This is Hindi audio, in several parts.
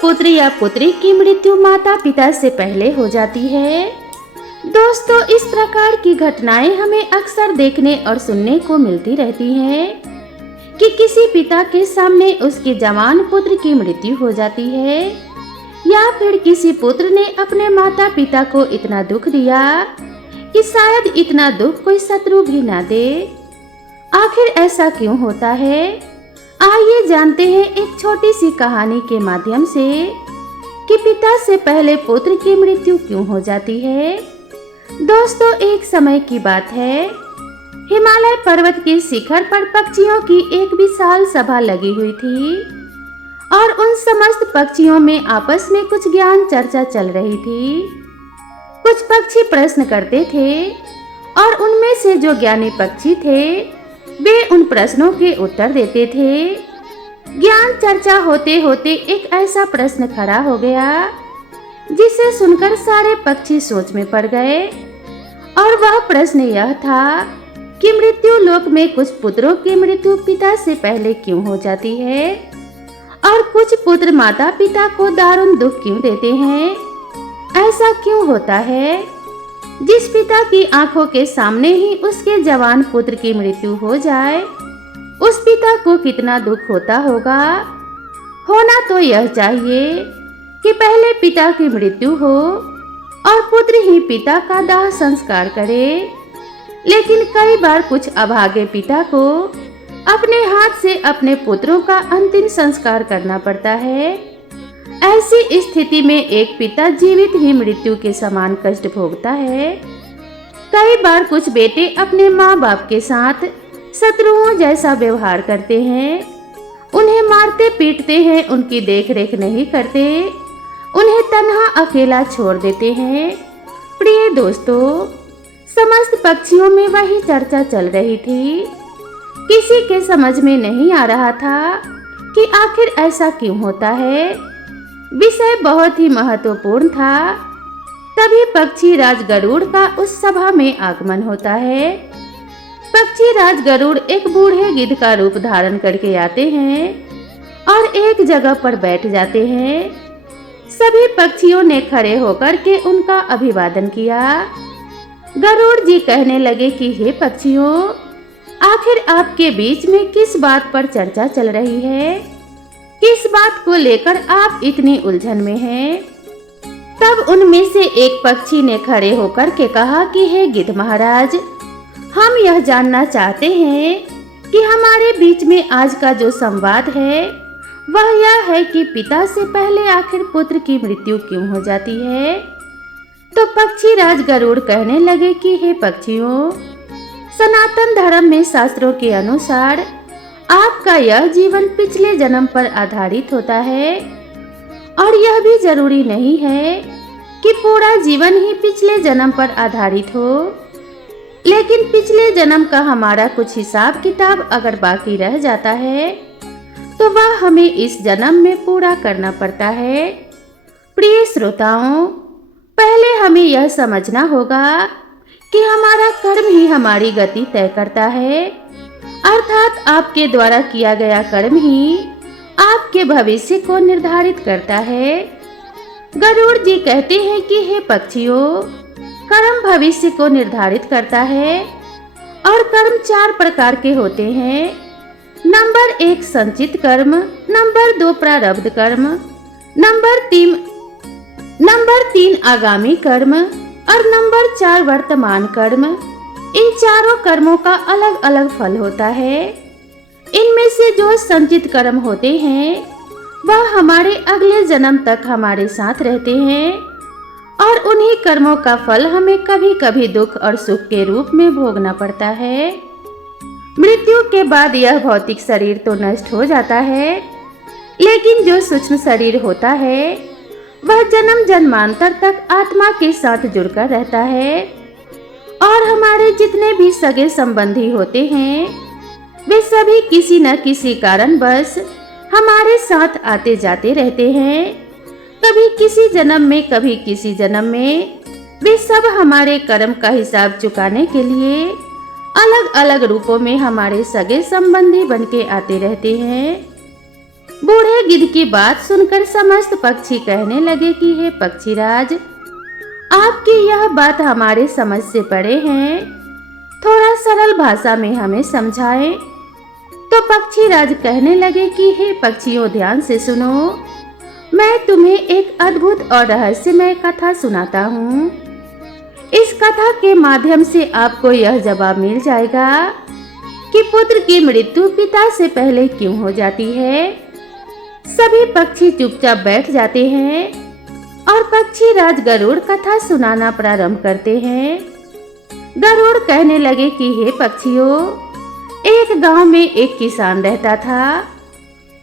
पुत्र या पुत्री की मृत्यु माता पिता से पहले हो जाती है। दोस्तों, इस प्रकार की घटनाएं हमें अक्सर देखने और सुनने को मिलती रहती हैं कि किसी पिता के सामने उसके जवान पुत्र की मृत्यु हो जाती है, या फिर किसी पुत्र ने अपने माता पिता को इतना दुख दिया कि शायद इतना दुख कोई शत्रु भी ना दे। आखिर ऐसा क्यों होता है? आइए जानते हैं एक छोटी सी कहानी के माध्यम से कि पिता से पहले पुत्र की मृत्यु क्यों हो जाती है। दोस्तों, एक समय की बात है, हिमालय पर्वत के शिखर पर पक्षियों की एक विशाल सभा लगी हुई थी और उन समस्त पक्षियों में आपस में कुछ ज्ञान चर्चा चल रही थी। कुछ पक्षी प्रश्न करते थे और उनमें से जो ज्ञानी पक्षी थे वे उन प्रश्नों के उत्तर देते थे। ज्ञान चर्चा होते होते एक ऐसा प्रश्न खड़ा हो गया जिसे सुनकर सारे पक्षी सोच में पड़ गए, और वह प्रश्न यह था कि मृत्यु लोक में कुछ पुत्रों की मृत्यु पिता से पहले क्यों हो जाती है और कुछ पुत्र माता पिता को दारुण दुख क्यों देते हैं। ऐसा क्यों होता है? जिस पिता की आंखों के सामने ही उसके जवान पुत्र की मृत्यु हो जाए, उस पिता को कितना दुख होता होगा। होना तो यह चाहिए कि पहले पिता की मृत्यु हो और पुत्र ही पिता का दाह संस्कार करे, लेकिन कई बार कुछ अभागे पिता को अपने हाथ से अपने पुत्रों का अंतिम संस्कार करना पड़ता है। ऐसी स्थिति में एक पिता जीवित ही मृत्यु के समान कष्ट भोगता है। कई बार कुछ बेटे अपने माँ बाप के साथ शत्रुओं जैसा व्यवहार करते हैं, उन्हें मारते पीटते हैं, उनकी देखरेख नहीं करते, उन्हें तन्हा अकेला छोड़ देते हैं। प्रिय दोस्तों, समस्त पक्षियों में वही चर्चा चल रही थी। किसी के समझ में नहीं आ रहा था कि आखिर ऐसा क्यों होता है। विषय बहुत ही महत्वपूर्ण था। तभी पक्षी राज गरुड़ का उस सभा में आगमन होता है। पक्षी राज गरुड़ एक बूढ़े गिद्ध का रूप धारण करके आते हैं और एक जगह पर बैठ जाते हैं। सभी पक्षियों ने खड़े होकर के उनका अभिवादन किया। गरुड़ जी कहने लगे कि हे पक्षियों, आखिर आपके बीच में किस बात पर चर्चा चल रही है? किस बात को लेकर आप इतनी उलझन में हैं? तब उनमें से एक पक्षी ने खड़े होकर के कहा कि हे गिद्ध महाराज, हम यह जानना चाहते हैं कि हमारे बीच में आज का जो संवाद है वह यह है कि पिता से पहले आखिर पुत्र की मृत्यु क्यों हो जाती है। तो पक्षी राज गरुड़ कहने लगे कि हे पक्षियों, सनातन धर्म में शास्त्रों के अनुसार आपका यह जीवन पिछले जन्म पर आधारित होता है, और यह भी जरूरी नहीं है कि पूरा जीवन ही पिछले जन्म पर आधारित हो, लेकिन पिछले जन्म का हमारा कुछ हिसाब किताब अगर बाकी रह जाता है तो वह हमें इस जन्म में पूरा करना पड़ता है। प्रिय श्रोताओं, पहले हमें यह समझना होगा कि हमारा कर्म ही हमारी गति तय करता है, अर्थात आपके द्वारा किया गया कर्म ही आपके भविष्य को निर्धारित करता है। गरुड़ जी कहते हैं कि हे पक्षियों, कर्म भविष्य को निर्धारित करता है और कर्म 4 प्रकार के होते हैं। नंबर 1 संचित कर्म, नंबर 2 प्रारब्ध कर्म, नंबर 3 आगामी कर्म और नंबर 4 वर्तमान कर्म। इन चारों कर्मों का अलग अलग फल होता है। इनमें से जो संचित कर्म होते हैं वह हमारे अगले जन्म तक हमारे साथ रहते हैं, और उन्हीं कर्मों का फल हमें कभी कभी दुख और सुख के रूप में भोगना पड़ता है। मृत्यु के बाद यह भौतिक शरीर तो नष्ट हो जाता है, लेकिन जो सूक्ष्म शरीर होता है वह जन्म जन्मांतर तक आत्मा के साथ जुड़कर रहता है, और हमारे जितने भी सगे संबंधी होते हैं वे सभी किसी न किसी कारण बस हमारे साथ आते जाते रहते हैं। कभी किसी जन्म में, कभी किसी जन्म में वे सब हमारे कर्म का हिसाब चुकाने के लिए अलग अलग रूपों में हमारे सगे संबंधी बनके आते रहते हैं। बूढ़े गिद्ध की बात सुनकर समस्त पक्षी कहने लगे कि हे पक्षीराज, आपकी यह बात हमारे समझ से परे है, थोड़ा सरल भाषा में हमें समझाएं। तो पक्षीराज कहने लगे कि हे पक्षियों, ध्यान से सुनो, मैं तुम्हें एक अद्भुत और रहस्यमय कथा सुनाता हूँ। इस कथा के माध्यम से आपको यह जवाब मिल जाएगा कि पुत्र की मृत्यु पिता से पहले क्यों हो जाती है। सभी पक्षी चुपचाप बैठ जाते हैं और पक्षीराज गरुड़ कथा सुनाना प्रारंभ करते हैं। गरुड़ कहने लगे कि हे पक्षियों, एक गांव में एक किसान रहता था।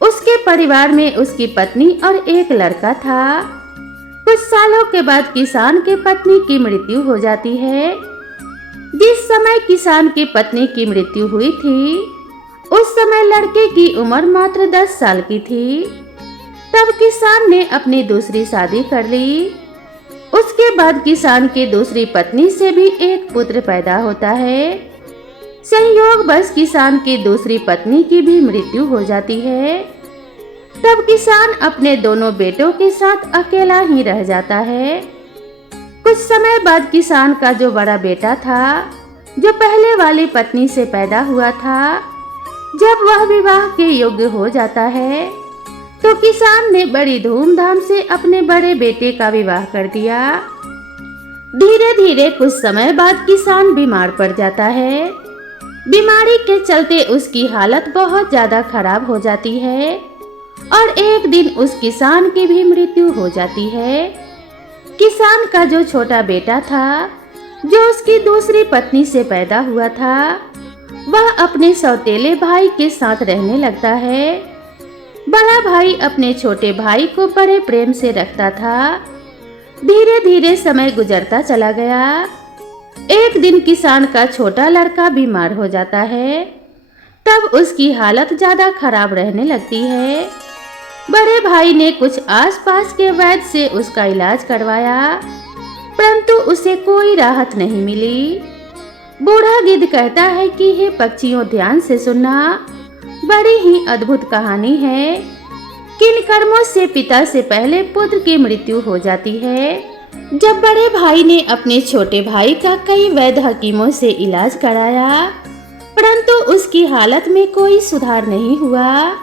उसके परिवार में उसकी पत्नी और एक लड़का था। कुछ सालों के बाद किसान की पत्नी की मृत्यु हो जाती है। जिस समय किसान की पत्नी की मृत्यु हुई थी, उस समय लड़के की उम्र मात्र 10 साल की थी। तब किसान ने अपनी दूसरी शादी कर ली। उसके बाद किसान की दूसरी पत्नी से भी एक पुत्र पैदा होता है। संयोगवश किसान की दूसरी पत्नी की भी मृत्यु हो जाती है। तब किसान अपने दोनों बेटों के साथ अकेला ही रह जाता है। कुछ समय बाद किसान का जो बड़ा बेटा था, जो पहले वाली पत्नी से पैदा हुआ था, जब वह विवाह के योग्य हो जाता है, तो किसान ने बड़ी धूमधाम से अपने बड़े बेटे का विवाह कर दिया। धीरे धीरे कुछ समय बाद किसान बीमार पड़ जाता है। बीमारी के चलते उसकी हालत बहुत ज्यादा खराब हो जाती है और एक दिन उस किसान की भी मृत्यु हो जाती है। किसान का जो छोटा बेटा था, जो उसकी दूसरी पत्नी से पैदा हुआ था, वह अपने सौतेले भाई के साथ रहने लगता है। बड़ा भाई अपने छोटे भाई को बड़े प्रेम से रखता था। धीरे धीरे समय गुजरता चला गया। एक दिन किसान का छोटा लड़का बीमार हो जाता है। तब उसकी हालत ज्यादा खराब रहने लगती है। बड़े भाई ने कुछ आसपास के वैद्य से उसका इलाज करवाया, परंतु उसे कोई राहत नहीं मिली। बूढ़ा गिद्ध कहता है कि हे पक्षियों, ध्यान से सुनना, बड़ी ही अद्भुत कहानी है। किन कर्मों से पिता से पहले पुत्र की मृत्यु हो जाती है। जब बड़े भाई ने अपने छोटे भाई का कई वैद्य हकीमों से इलाज कराया, परंतु उसकी हालत में कोई सुधार नहीं हुआ।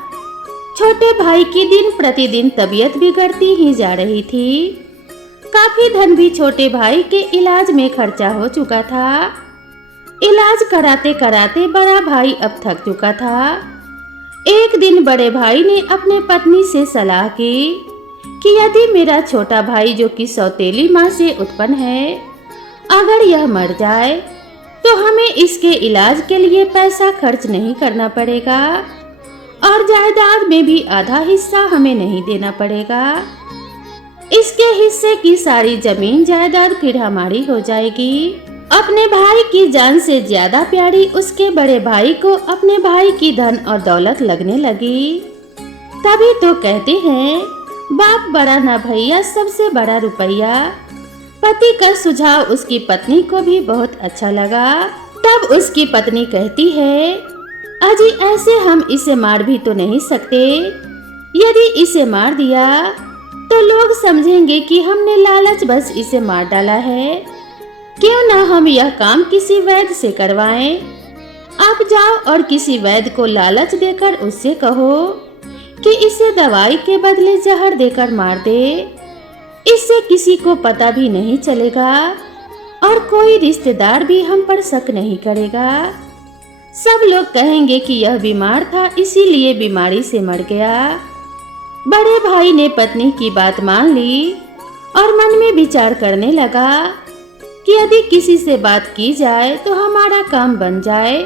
छोटे भाई की दिन प्रतिदिन तबीयत बिगड़ती ही जा रही थी। काफी धन भी छोटे भाई के इलाज में खर्चा हो चुका था। इलाज कराते कराते बड़ा भाई अब थक चुका था। एक दिन बड़े भाई ने अपने पत्नी से सलाह की कि यदि मेरा छोटा भाई, जो कि सौतेली माँ से उत्पन्न है, अगर यह मर जाए तो हमें इसके इलाज के लिए पैसा खर्च नहीं करना पड़ेगा और जायदाद में भी आधा हिस्सा हमें नहीं देना पड़ेगा। इसके हिस्से की सारी जमीन जायदाद फिर हमारी हो जाएगी। अपने भाई की जान से ज्यादा प्यारी उसके बड़े भाई को अपने भाई की धन और दौलत लगने लगी। तभी तो कहते हैं, बाप बड़ा ना भैया, सबसे बड़ा रुपया। पति का सुझाव उसकी पत्नी को भी बहुत अच्छा लगा। तब उसकी पत्नी कहती है, अजी ऐसे हम इसे मार भी तो नहीं सकते। यदि इसे मार दिया तो लोग समझेंगे कि हमने लालच बस इसे मार डाला है। क्यों ना हम यह काम किसी वैद्य से करवाएं। आप जाओ और किसी वैद्य को लालच देकर उससे कहो कि इसे दवाई के बदले जहर देकर मार दे। इससे किसी को पता भी नहीं चलेगा और कोई रिश्तेदार भी हम पर शक नहीं करेगा। सब लोग कहेंगे कि यह बीमार था, इसीलिए बीमारी से मर गया। बड़े भाई ने पत्नी की बात मान ली और मन में विचार करने लगा कि यदि किसी से बात की जाए तो हमारा काम बन जाए।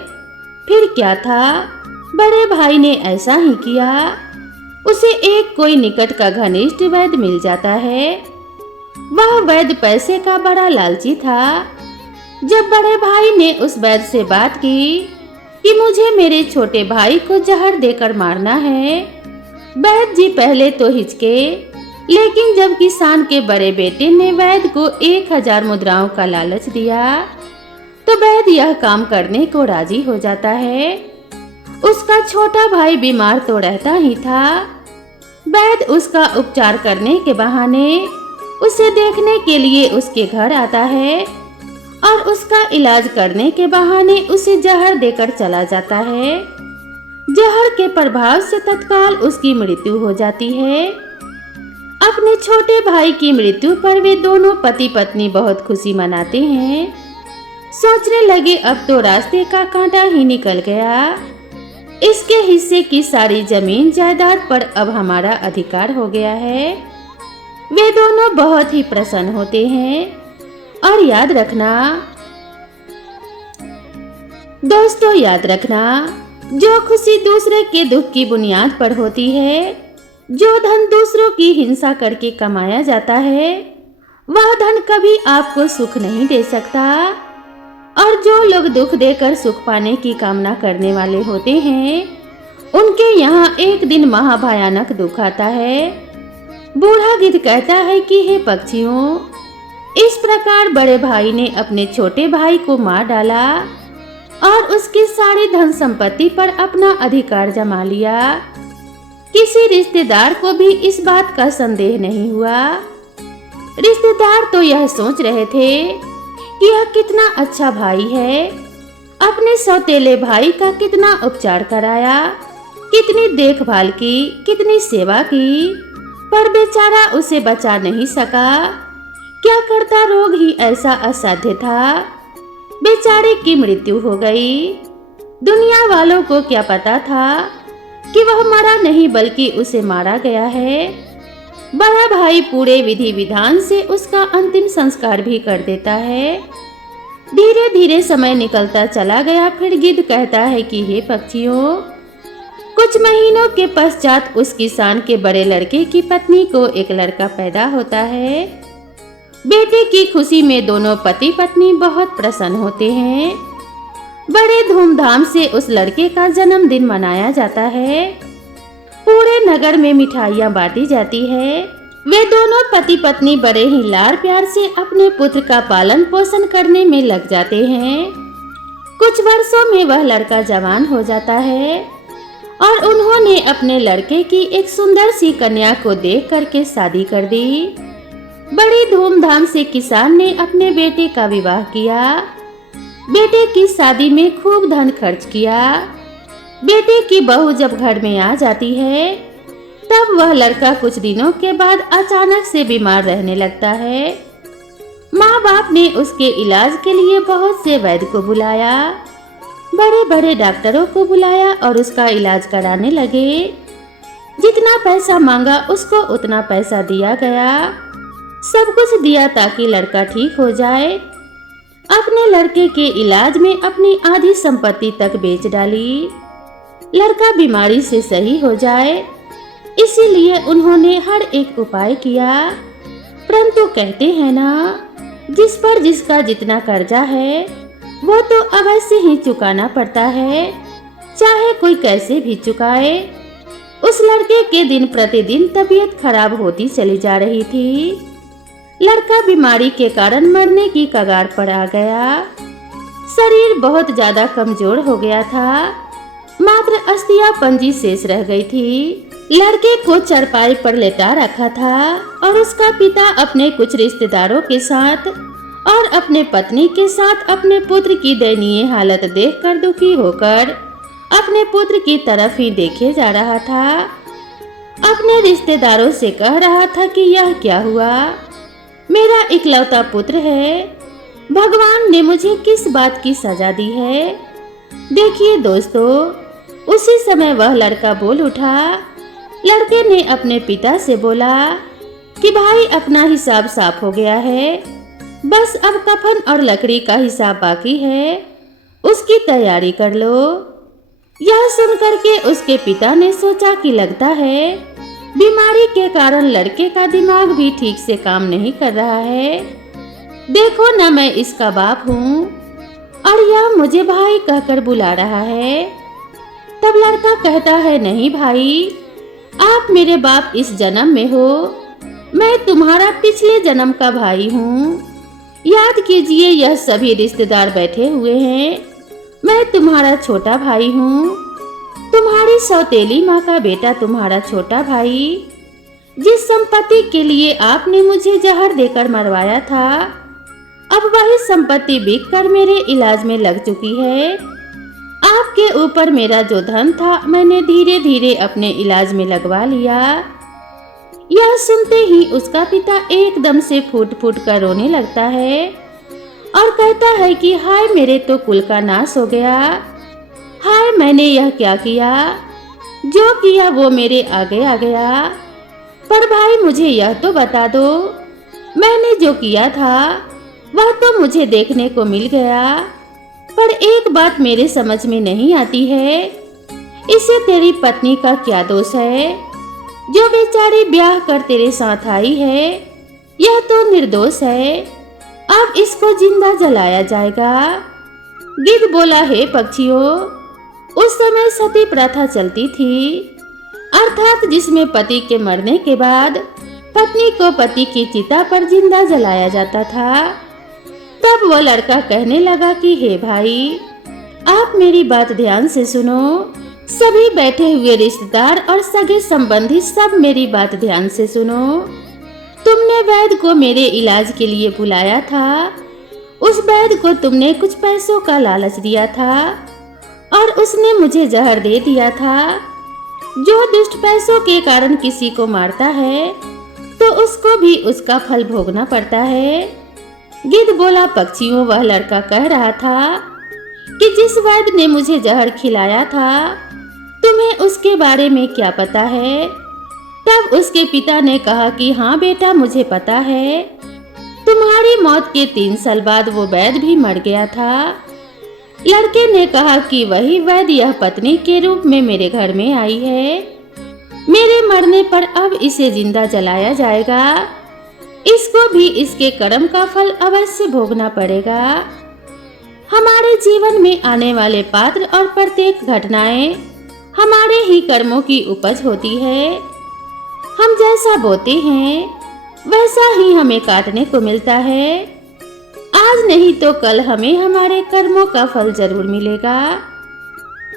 फिर क्या था, बड़े भाई ने ऐसा ही किया। उसे एक कोई निकट का घनिष्ठ वैद्य मिल जाता है। वह वैद्य पैसे का बड़ा लालची था। जब बड़े भाई ने उस वैद्य से बात की कि मुझे मेरे छोटे भाई को जहर देकर मारना है, वैद्य जी पहले तो हिचके, लेकिन जब किसान के बड़े बेटे ने वैद्य को 1000 मुद्राओं का लालच दिया तो वैद्य यह काम करने को राजी हो जाता है। उसका छोटा भाई बीमार तो रहता ही था, वैद्य उसका उपचार करने के बहाने उसे देखने के लिए उसके घर आता है और उसका इलाज करने के बहाने उसे जहर देकर चला जाता है। जहर के प्रभाव से तत्काल उसकी मृत्यु हो जाती है। अपने छोटे भाई की मृत्यु पर वे दोनों पति पत्नी बहुत खुशी मनाते हैं। सोचने लगे अब तो रास्ते का कांटा ही निकल गया। इसके हिस्से की सारी जमीन जायदाद पर अब हमारा अधिकार हो गया है। वे दोनों बहुत ही प्रसन्न होते हैं। और याद रखना दोस्तों, याद रखना, जो खुशी दूसरे के दुख की बुनियाद पर होती है, जो धन दूसरों की हिंसा करके कमाया जाता है, वह धन कभी आपको सुख नहीं दे सकता। और जो लोग दुख देकर सुख पाने की कामना करने वाले होते हैं, उनके यहाँ एक दिन महाभयानक दुख आता है। बूढ़ा गिद्ध कहता है कि हे पक्षियों, इस प्रकार बड़े भाई ने अपने छोटे भाई को मार डाला और उसकी सारी धन संपत्ति पर अपना अधिकार जमा लिया। किसी रिश्तेदार को भी इस बात का संदेह नहीं हुआ। रिश्तेदार तो यह सोच रहे थे कि यह कितना अच्छा भाई है, अपने सौतेले भाई का कितना उपचार कराया, कितनी देखभाल की, कितनी सेवा की, पर बेचारा उसे बचा नहीं सका। क्या करता, रोग ही ऐसा असाध्य था। बेचारे की मृत्यु हो गई। दुनिया वालों को क्या पता था कि वह मरा नहीं बल्कि उसे मारा गया है। बड़ा भाई पूरे विधि विधान से उसका अंतिम संस्कार भी कर देता है। धीरे धीरे समय निकलता चला गया। फिर गिद्ध कहता है कि हे पक्षियों, कुछ महीनों के पश्चात उस किसान के बड़े लड़के की पत्नी को एक लड़का पैदा होता है। बेटे की खुशी में दोनों पति पत्नी बहुत प्रसन्न होते हैं। बड़े धूमधाम से उस लड़के का जन्मदिन मनाया जाता है। पूरे नगर में मिठाइयाँ बांटी जाती है। वे दोनों पति पत्नी बड़े ही लाड़ प्यार से अपने पुत्र का पालन पोषण करने में लग जाते हैं। कुछ वर्षों में वह लड़का जवान हो जाता है और उन्होंने अपने लड़के की एक सुंदर सी कन्या को देख करके शादी कर दी। बड़ी धूमधाम से किसान ने अपने बेटे का विवाह किया। बेटे की शादी में खूब धन खर्च किया। बेटे की बहू जब घर में आ जाती है, तब वह लड़का कुछ दिनों के बाद अचानक से बीमार रहने लगता है। माँ बाप ने उसके इलाज के लिए बहुत से वैद्य को बुलाया, बड़े बड़े डॉक्टरों को बुलाया और उसका इलाज कराने लगे। जितना पैसा मांगा उसको उतना पैसा दिया गया। सब कुछ दिया ताकि लड़का ठीक हो जाए। अपने लड़के के इलाज में अपनी आधी संपत्ति तक बेच डाली, लड़का बीमारी से सही हो जाए, इसीलिए उन्होंने हर एक उपाय किया। परंतु कहते हैं ना, जिस पर जिसका जितना कर्जा है वो तो अवश्य ही चुकाना पड़ता है, चाहे कोई कैसे भी चुकाए। उस लड़के के दिन प्रतिदिन तबीयत खराब होती चली जा रही थी। लड़का बीमारी के कारण मरने की कगार पर आ गया। शरीर बहुत ज्यादा कमजोर हो गया था। मात्र अस्थियां पंजी शेष रह गई थी। लड़के को चरपाई पर लेटा रखा था और उसका पिता अपने कुछ रिश्तेदारों के साथ और अपने पत्नी के साथ अपने पुत्र की दयनीय हालत देखकर दुखी होकर अपने पुत्र की तरफ ही देखे जा रहा था। अपने रिश्तेदारों से कह रहा था कि यह क्या हुआ, मेरा इकलौता पुत्र है, भगवान ने मुझे किस बात की सजा दी है। देखिए दोस्तों, उसी समय वह लड़का बोल उठा। लड़के ने अपने पिता से बोला कि भाई अपना हिसाब साफ हो गया है, बस अब कफन और लकड़ी का हिसाब बाकी है, उसकी तैयारी कर लो। यह सुनकर के उसके पिता ने सोचा कि लगता है बीमारी के कारण लड़के का दिमाग भी ठीक से काम नहीं कर रहा है। देखो ना, मैं इसका बाप हूँ और यह मुझे भाई कहकर बुला रहा है। तब लड़का कहता है, नहीं भाई, आप मेरे बाप इस जन्म में हो, मैं तुम्हारा पिछले जन्म का भाई हूँ। याद कीजिए, यह सभी रिश्तेदार बैठे हुए हैं, मैं तुम्हारा छोटा भाई हूँ। तुम्हारी सौतेली माँ का बेटा तुम्हारा छोटा भाई जिस संपत्ति के लिए आपने मुझे जहर देकर मरवाया था, अब वही संपत्ति बिककर मेरे इलाज में लग चुकी है। आपके ऊपर मेरा जो धन था मैंने धीरे धीरे अपने इलाज में लगवा लिया। यह सुनते ही उसका पिता एकदम से फूट फूट कर रोने लगता है और कहता है कि हाय मेरे तो कुल का नाश हो गया। हाय मैंने यह क्या किया, जो किया वो मेरे आगे आ गया। पर भाई मुझे यह तो बता दो, मैंने जो किया था वह तो मुझे देखने को मिल गया, पर एक बात मेरे समझ में नहीं आती है, इसे तेरी पत्नी का क्या दोष है जो बेचारी ब्याह कर तेरे साथ आई है। यह तो निर्दोष है, अब इसको जिंदा जलाया जाएगा। गिद्ध बोला, हे पक्षियों, उस समय सती प्रथा चलती थी, अर्थात जिसमें पति के मरने के बाद पत्नी को पति की चिता पर जिंदा जलाया जाता था। तब वो लड़का कहने लगा कि हे भाई, आप मेरी बात ध्यान से सुनो। सभी बैठे हुए रिश्तेदार और सगे संबंधी सब मेरी बात ध्यान से सुनो। तुमने वैद्य को मेरे इलाज के लिए बुलाया था। उस वैद्य को तुमने कुछ पैसों का लालच दिया था और उसने मुझे जहर दे दिया था। जो दुष्ट पैसों के कारण किसी को मारता है तो उसको भी उसका फल भोगना पड़ता है। गिद्ध बोला, पक्षियों, वह लड़का कह रहा था कि जिस वैद्य ने मुझे जहर खिलाया था तुम्हें उसके बारे में क्या पता है। तब उसके पिता ने कहा कि हाँ बेटा, मुझे पता है, तुम्हारी मौत के 3 साल बाद वो वैद्य भी मर गया था। लड़के ने कहा कि वही वैद्य यह पत्नी के रूप में मेरे घर में आई है। मेरे मरने पर अब इसे जिंदा जलाया जाएगा। इसको भी इसके कर्म का फल अवश्य भोगना पड़ेगा। हमारे जीवन में आने वाले पात्र और प्रत्येक घटनाएं हमारे ही कर्मों की उपज होती है। हम जैसा बोते हैं वैसा ही हमें काटने को मिलता है। आज नहीं तो कल हमें हमारे कर्मों का फल जरूर मिलेगा।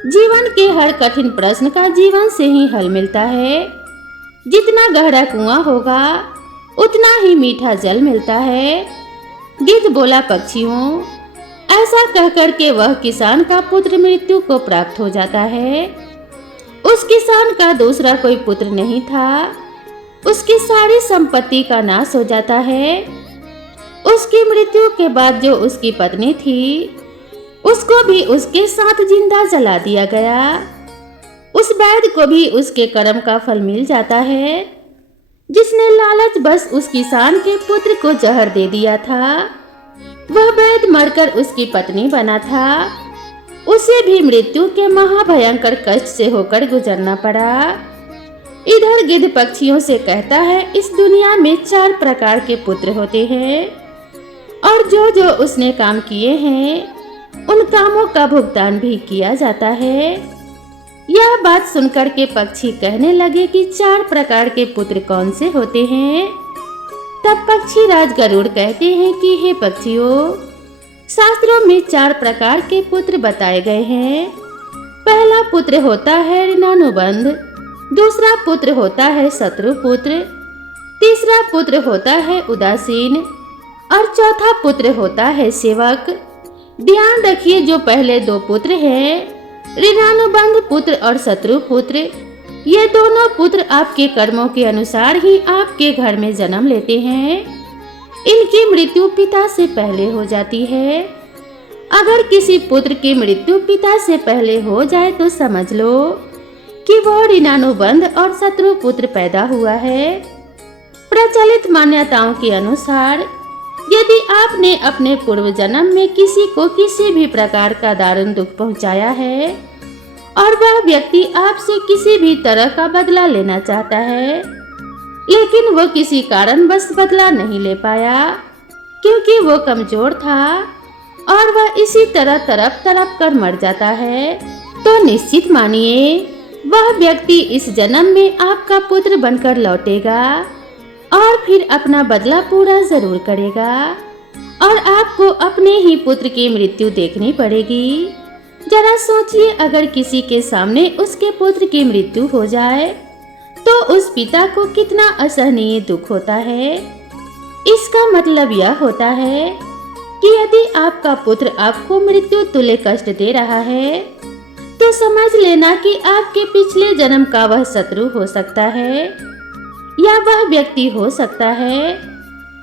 जीवन के हर कठिन प्रश्न का जीवन से ही हल मिलता है। जितना गहरा कुआं होगा उतना ही मीठा जल मिलता है। गिद्ध बोला, पक्षियों, ऐसा कहकर के वह किसान का पुत्र मृत्यु को प्राप्त हो जाता है। उस किसान का दूसरा कोई पुत्र नहीं था। उसकी सारी संपत्ति का नाश हो जाता है। उसकी मृत्यु के बाद जो उसकी पत्नी थी उसको भी उसके साथ जिंदा जला दिया गया। उस वैद्य को भी उसके कर्म का फल मिल जाता है। जिसने लालच बस उस किसान के पुत्र को जहर दे दिया था, वह वैद्य मरकर उसकी पत्नी बना था। उसे भी मृत्यु के महाभयंकर कष्ट से होकर गुजरना पड़ा। इधर गिद्ध पक्षियों से कहता है, इस दुनिया में 4 प्रकार के पुत्र होते हैं और जो जो उसने काम किए हैं उन कामों का भुगतान भी किया जाता है। यह बात सुनकर के पक्षी कहने लगे कि 4 प्रकार के पुत्र कौन से होते हैं। तब पक्षी राज गरुड़ कहते हैं कि हे पक्षियों, शास्त्रों में 4 प्रकार के पुत्र बताए गए हैं। पहला पुत्र होता है ऋणानुबंध, दूसरा पुत्र होता है शत्रु पुत्र, तीसरा पुत्र होता है उदासीन और चौथा पुत्र होता है सेवक। ध्यान रखिए, जो पहले 2 पुत्र हैं, ऋणानुबंध पुत्र और शत्रु पुत्र, ये दोनों पुत्र आपके कर्मों के अनुसार ही आपके घर में जन्म लेते हैं। इनकी मृत्यु पिता से पहले हो जाती है। अगर किसी पुत्र की मृत्यु पिता से पहले हो जाए तो समझ लो कि वो ऋणानुबंध और शत्रु पुत्र पैदा हुआ है। प्रचलित मान्यताओं के अनुसार यदि आपने अपने पूर्व जन्म में किसी को किसी भी प्रकार का दारुण दुख पहुंचाया है और वह व्यक्ति आपसे किसी भी तरह का बदला लेना चाहता है, लेकिन वो किसी कारणवश बदला नहीं ले पाया क्योंकि वो कमजोर था और वह इसी तरह तड़प तड़प कर मर जाता है, तो निश्चित मानिए वह व्यक्ति इस जन्म में आपका पुत्र बनकर लौटेगा और फिर अपना बदला पूरा जरूर करेगा और आपको अपने ही पुत्र की मृत्यु देखनी पड़ेगी। जरा सोचिए, अगर किसी के सामने उसके पुत्र की मृत्यु हो जाए तो उस पिता को कितना असहनीय दुख होता है। इसका मतलब यह होता है कि यदि आपका पुत्र आपको मृत्यु तुल्य कष्ट दे रहा है तो समझ लेना कि आपके पिछले जन्म का वह शत्रु हो सकता है या वह व्यक्ति हो सकता है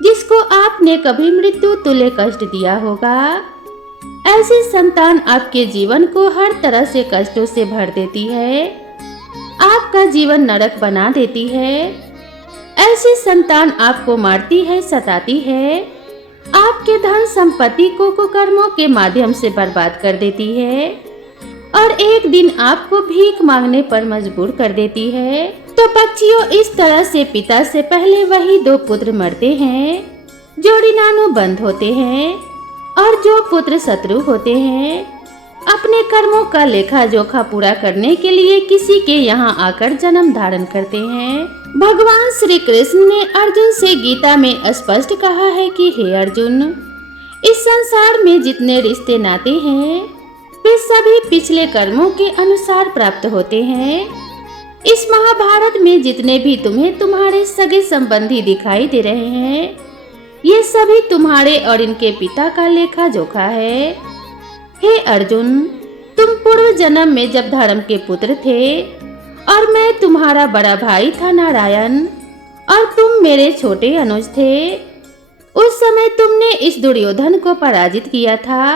जिसको आपने कभी मृत्यु तुल्य कष्ट दिया होगा। ऐसी संतान आपके जीवन को हर तरह से कष्टों से भर देती है, आपका जीवन नरक बना देती है। ऐसी संतान आपको मारती है, सताती है, आपके धन संपत्ति को कुकर्मों के माध्यम से बर्बाद कर देती है और एक दिन आपको भीख मांगने पर मजबूर कर देती है। तो पक्षियों, इस तरह से पिता से पहले वही दो पुत्र मरते हैं जो ऋणानु बंध होते हैं और जो पुत्र शत्रु होते हैं। अपने कर्मों का लेखा जोखा पूरा करने के लिए किसी के यहाँ आकर जन्म धारण करते हैं। भगवान श्री कृष्ण ने अर्जुन से गीता में स्पष्ट कहा है कि हे अर्जुन, इस संसार में जितने रिश्ते नाते हैं वे सभी पिछले कर्मों के अनुसार प्राप्त होते हैं। इस महाभारत में जितने भी तुम्हें तुम्हारे सगे संबंधी दिखाई दे रहे हैं ये सभी तुम्हारे और इनके पिता का लेखा जोखा है। हे अर्जुन, तुम पूर्व जन्म में जब धर्म के पुत्र थे और मैं तुम्हारा बड़ा भाई था नारायण और तुम मेरे छोटे अनुज थे, उस समय तुमने इस दुर्योधन को पराजित किया था।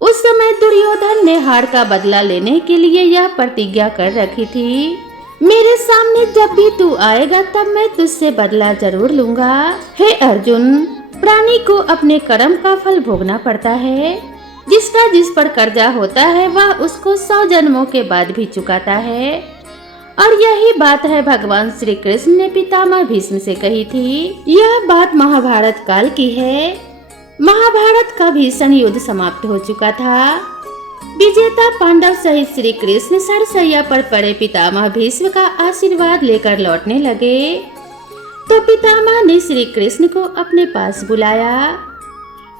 उस समय दुर्योधन ने हार का बदला लेने के लिए यह प्रतिज्ञा कर रखी थी, मेरे सामने जब भी तू आएगा तब मैं तुझसे बदला जरूर लूंगा। हे अर्जुन, प्राणी को अपने कर्म का फल भोगना पड़ता है। जिसका जिस पर कर्जा होता है वह उसको 100 जन्मों के बाद भी चुकाता है। और यही बात है भगवान श्री कृष्ण ने पितामह भीष्म से कही थी। यह बात महाभारत काल की है। महाभारत का भीषण युद्ध समाप्त हो चुका था। विजेता पांडव सहित श्री कृष्ण सरसैया पर पड़े पितामह भीष्म का आशीर्वाद लेकर लौटने लगे तो पितामह ने श्री कृष्ण को अपने पास बुलाया।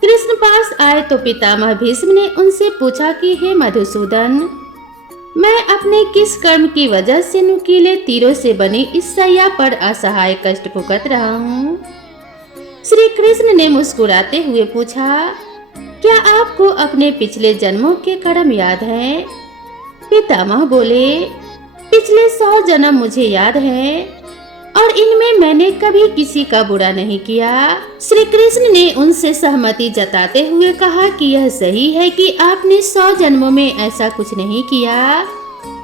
कृष्ण पास आए तो पितामह भीष्म ने उनसे पूछा कि हे मधुसूदन, मैं अपने किस कर्म की वजह से नुकीले तीरों से बनी इस सैया पर असहाय कष्ट भुगत रहा हूँ। श्री कृष्ण ने मुस्कुराते हुए पूछा, क्या आपको अपने पिछले जन्मों के कर्म याद हैं? पितामह बोले, पिछले 100 जन्म मुझे याद हैं और इनमें मैंने कभी किसी का बुरा नहीं किया। श्री कृष्ण ने उनसे सहमति जताते हुए कहा कि यह सही है कि आपने 100 जन्मों में ऐसा कुछ नहीं किया।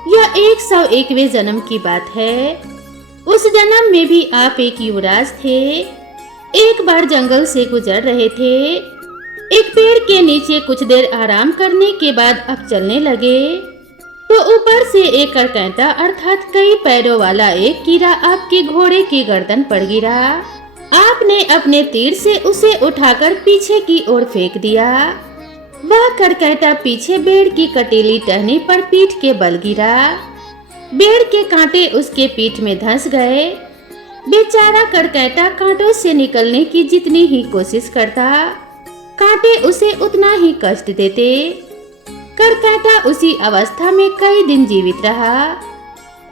यह 101वें जन्म की बात है। उस जन्म में भी आप एक युवराज थे। एक बार जंगल से गुजर रहे थे। एक पेड़ के नीचे कुछ देर आराम करने के बाद अब चलने लगे तो ऊपर से एक करकैंता अर्थात कई पैरों वाला एक कीड़ा आपके घोड़े की गर्दन पर गिरा। आपने अपने तीर से उसे उठाकर पीछे की ओर फेंक दिया। वह करकैंता पीछे पेड़ की कटीली टहनी पर पीठ के बल गिरा। पेड़ के कांटे उसके पीठ में धंस गए। बेचारा करकैंता कांटों से निकलने की जितनी ही कोशिश करता, कांटे उसे उतना ही कष्ट देते। करकैंता उसी अवस्था में कई दिन जीवित रहा।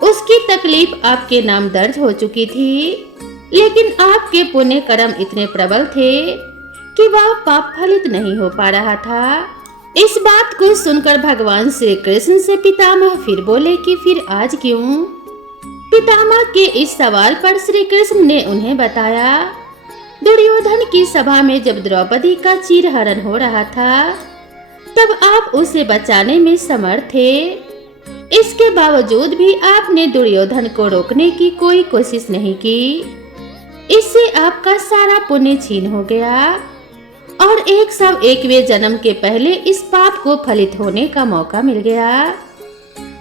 उसकी तकलीफ आपके नाम दर्ज हो चुकी थी, लेकिन आपके पुण्य कर्म इतने प्रबल थे कि वह पाप फलित नहीं हो पा रहा था। इस बात को सुनकर भगवान श्री कृष्ण से पितामह फिर बोले कि फिर आज क्यों? पितामह के इस सवाल पर श्री कृष्ण ने उन्हें बताया, दुर्योधन की सभा में जब द्रौपदी का चीरहरण हो रहा था तब आप उसे बचाने में समर्थ थे। इसके बावजूद भी आपने दुर्योधन को रोकने की कोई कोशिश नहीं की। इससे आपका सारा पुण्य छीन हो गया और 101वें जन्म के पहले इस पाप को फलित होने का मौका मिल गया।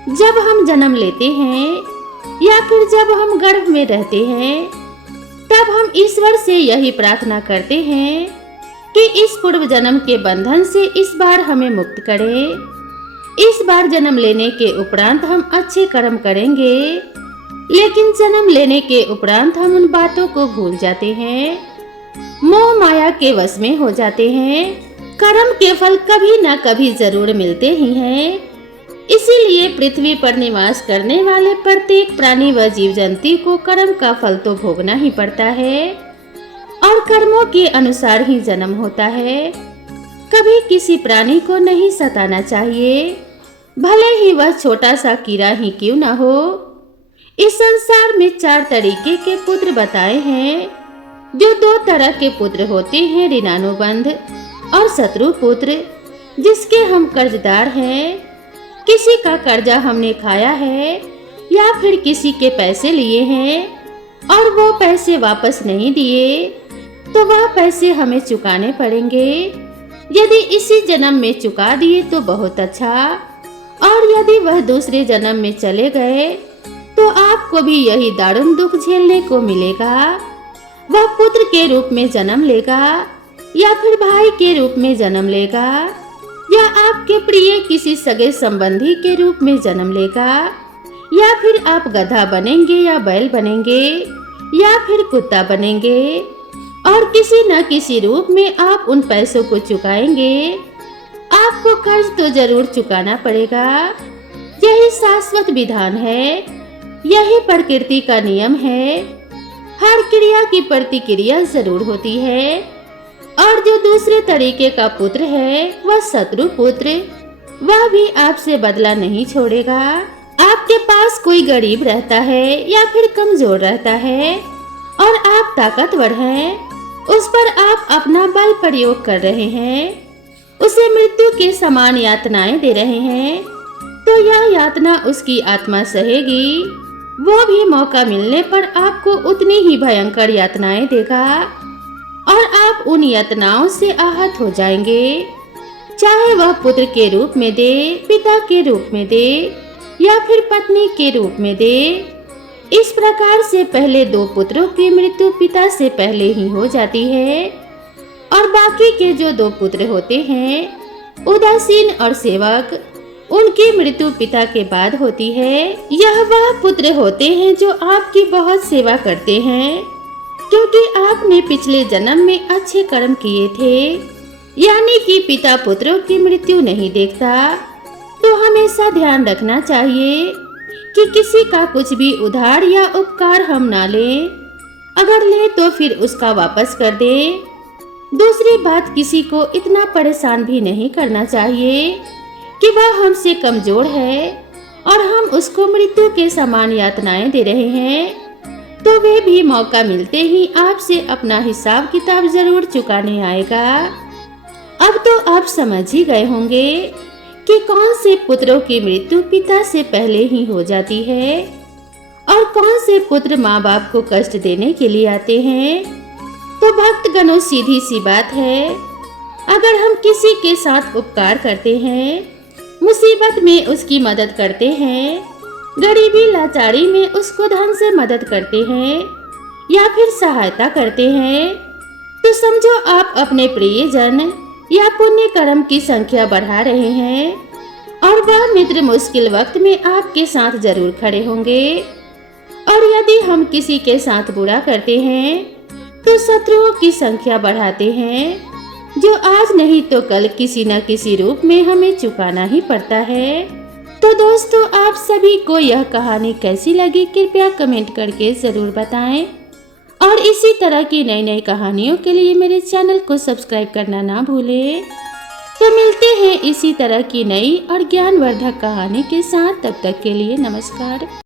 जब हम जन्म लेते हैं या फिर जब हम गर्भ में रहते हैं तब हम ईश्वर से यही प्रार्थना करते हैं कि इस पूर्व जन्म के बंधन से इस बार हमें मुक्त करे। इस बार जन्म लेने के उपरांत हम अच्छे कर्म करेंगे, लेकिन जन्म लेने के उपरांत हम उन बातों को भूल जाते हैं, मोह माया के वश में हो जाते हैं। कर्म के फल कभी न कभी जरूर मिलते ही हैं, इसीलिए पृथ्वी पर निवास करने वाले प्रत्येक प्राणी व जीव जंतु को कर्म का फल तो भोगना ही पड़ता है और कर्मों के अनुसार ही जन्म होता है। कभी किसी प्राणी को नहीं सताना चाहिए, भले ही वह छोटा सा कीड़ा ही क्यों न हो। इस संसार में 4 तरीके के पुत्र बताए हैं। जो 2 तरह के पुत्र होते हैं, ऋणानुबंध और शत्रु पुत्र, जिसके हम कर्जदार हैं। किसी का कर्जा हमने खाया है या फिर किसी के पैसे लिए हैं और वो पैसे वापस नहीं दिए तो वह पैसे हमें चुकाने पड़ेंगे। यदि इसी जन्म में चुका दिए तो बहुत अच्छा, और यदि वह दूसरे जन्म में चले गए तो आपको भी यही दारुण दुख झेलने को मिलेगा। वह पुत्र के रूप में जन्म लेगा या फिर भाई के रूप में जन्म लेगा या आपके प्रिय किसी सगे संबंधी के रूप में जन्म लेगा, या फिर आप गधा बनेंगे या बैल बनेंगे या फिर कुत्ता बनेंगे और किसी न किसी रूप में आप उन पैसों को चुकाएंगे। आपको कर्ज तो जरूर चुकाना पड़ेगा। यही शाश्वत विधान है, यही प्रकृति का नियम है। हर क्रिया की प्रतिक्रिया जरूर होती है। और जो दूसरे तरीके का पुत्र है, वह शत्रु पुत्र, वह भी आपसे बदला नहीं छोड़ेगा। आपके पास कोई गरीब रहता है या फिर कमजोर रहता है और आप ताकतवर हैं, उस पर आप अपना बल प्रयोग कर रहे हैं, उसे मृत्यु के समान यातनाएं दे रहे हैं, तो यह यातना उसकी आत्मा सहेगी। वो भी मौका मिलने पर आपको उतनी ही भयंकर यातनाएं देगा और आप उन यातनाओं से आहत हो जाएंगे। चाहे वह पुत्र के रूप में दे, पिता के रूप में दे या फिर पत्नी के रूप में दे। इस प्रकार से पहले 2 पुत्रों की मृत्यु पिता से पहले ही हो जाती है और बाकी के जो 2 पुत्र होते हैं, उदासीन और सेवक, उनकी मृत्यु पिता के बाद होती है। यह वह पुत्र होते हैं जो आपकी बहुत सेवा करते हैं, क्योंकि आपने पिछले जन्म में अच्छे कर्म किए थे। यानी कि पिता पुत्रों की मृत्यु नहीं देखता। तो हमेशा ध्यान रखना चाहिए कि किसी का कुछ भी उधार या उपकार हम ना लें। अगर ले तो फिर उसका वापस कर दे। दूसरी बात, किसी को इतना परेशान भी नहीं करना चाहिए कि वह हमसे कमजोर है और हम उसको मृत्यु के समान यातनाएं दे रहे हैं, तो वे भी मौका मिलते ही आपसे अपना हिसाब किताब जरूर चुकाने आएगा। अब तो आप समझ ही गए होंगे कि कौन से पुत्रों की मृत्यु पिता से पहले ही हो जाती है और कौन से पुत्र माँ बाप को कष्ट देने के लिए आते हैं। तो भक्तगणों, सीधी सी बात है, अगर हम किसी के साथ उपकार करते हैं, मुसीबत में उसकी मदद करते हैं, गरीबी लाचारी में उसको धन से मदद करते हैं या फिर सहायता करते हैं, तो समझो आप अपने प्रियजन या पुण्य कर्म की संख्या बढ़ा रहे हैं और वह मित्र मुश्किल वक्त में आपके साथ जरूर खड़े होंगे। और यदि हम किसी के साथ बुरा करते हैं तो शत्रुओं की संख्या बढ़ाते हैं, जो आज नहीं तो कल किसी न किसी रूप में हमें चुकाना ही पड़ता है। तो दोस्तों, आप सभी को यह कहानी कैसी लगी कृपया कमेंट करके जरूर बताएं और इसी तरह की नई नई कहानियों के लिए मेरे चैनल को सब्सक्राइब करना ना भूलें। तो मिलते हैं इसी तरह की नई और ज्ञानवर्धक कहानी के साथ। तब तक के लिए नमस्कार।